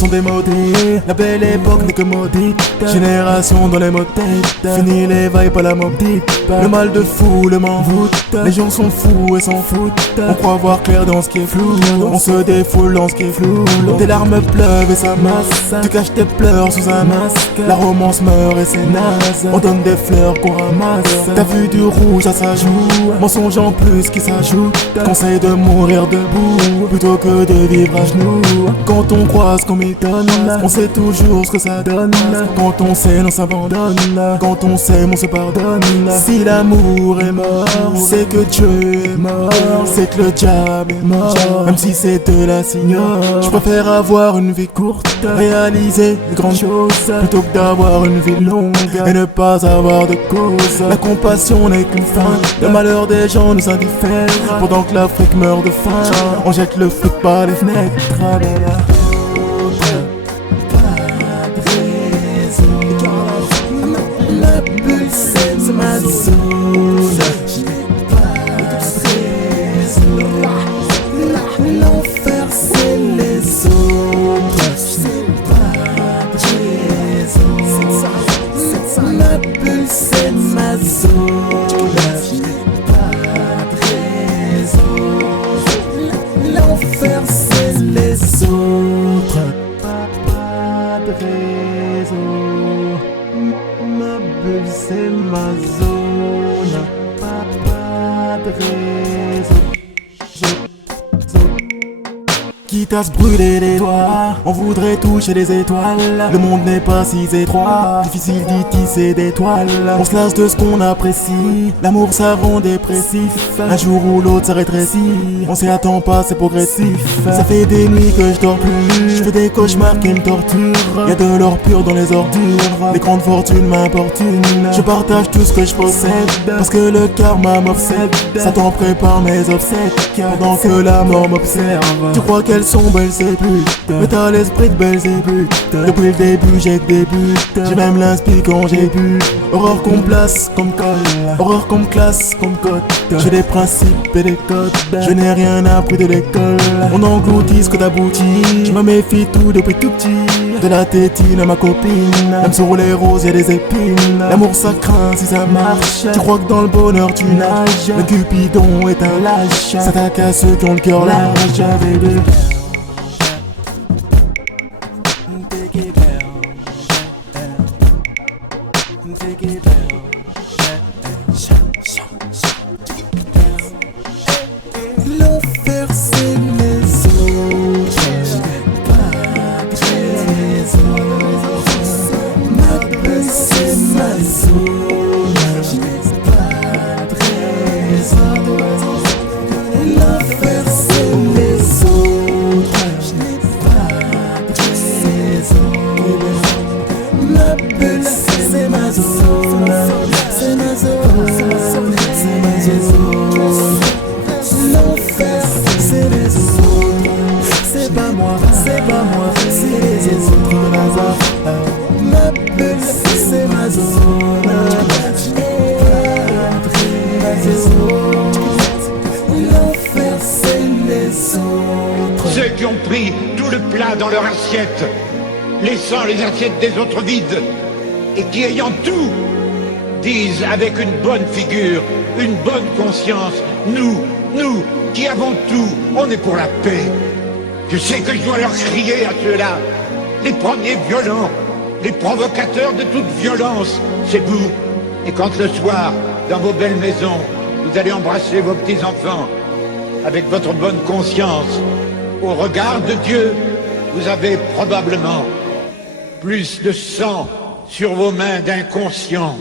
sont démodés. La belle époque n'est que maudite. Génération dans les motettes. Fini les vibes à la mob deep. Le mal de fou, le m'envoûte. Les gens sont fous et s'en foutent. On croit voir clair dans ce qui est flou. On se défoule dans ce qui est flou. Tes larmes pleuvent et ça masse. Tu caches tes pleurs sous un masque. La romance meurt et c'est naze. On donne des fleurs qu'on ramasse. T'as vu du rouge, ça joue. Mensonge en plus qui s'ajoute. Conseil de mourir debout plutôt que de vivre à genoux. Quand on croise qu'on m'étonne, on sait toujours ce que ça donne. Quand on sait, on s'abandonne. Quand on s'aime, on se pardonne. Si l'amour est mort, c'est que Dieu est mort. C'est que le diable est mort. Même si c'est de la signore, je préfère avoir une vie courte, réaliser de grandes choses, plutôt que d'avoir une vie longue et ne pas avoir de cause. La compassion n'est qu'une fin. Le malheur des gens nous indiffère. Pendant que l'Afrique meurt de faim, on jette le fric par les fenêtres. Pas de raison. La bulle c'est ma zone. Je n'ai pas de raison. L'enfer c'est les autres. Je n'ai pas de raison. La bulle c'est ma zone. Je n'ai pas de raison. L'enfer c'est les autres. Pas de raison. Ma bulle c'est ma zone. Pas de raison. Quitte à se brûler les doigts, on voudrait toucher les étoiles. Le monde n'est pas si étroit, difficile d'y tisser des toiles. On se lasse de ce qu'on apprécie, l'amour ça rend dépressif. Un jour ou l'autre ça rétrécit, on s'y attend pas, c'est progressif. Ça fait des nuits que je dors plus, je fais des cauchemars qui me torturent. Y'a de l'or pur dans les ordures, les grandes fortunes m'importunent. Je partage tout ce que je possède, parce que le karma m'obsède. Satan prépare mes obsèques, pendant que la mort m'observe. Tu crois qu'elles sont belles ces putes, mais t'as l'esprit de Belzébuth. Depuis le début j'ai que des buts, j'ai même l'inspi quand j'ai bu. Horreur qu'on place comme colle, horreur qu'on me classe comme cote. J'ai des principes et des codes, je n'ai rien appris de l'école. On engloutit ce que t'aboutis, je me méfie tout depuis tout petit. De la tétine à ma copine, même sur les roses y'a des épines. L'amour ça craint si ça marche, tu crois que dans le bonheur tu nages. Le Cupidon est un lâche, s'attaque à ceux qui ont le cœur large. J'avais deux. L'enfer c'est les autres. Je n'ai pas de raison. Ma bulle c'est ma zone. Je n'ai pas de raison. L'enfer c'est les autres. Je n'ai pas de raison. Ma bulle c'est ma zone. C'est ma zone. C'est ma zone. L'enfer c'est les autres. C'est pas moi, c'est pas moi, c'est les autres. Ma bulle c'est ma zone. L'enfer c'est les autres. Ceux qui ont pris tout le plat dans leur assiette, laissant les assiettes des autres vides, et qui ayant tout, disent avec une bonne figure, une bonne conscience, nous qui avons tout, on est pour la paix. Je sais que je dois leur crier à ceux-là, les premiers violents, les provocateurs de toute violence, c'est vous. Et quand le soir, dans vos belles maisons, vous allez embrasser vos petits-enfants, avec votre bonne conscience, au regard de Dieu, vous avez probablement plus de sang sur vos mains d'inconscients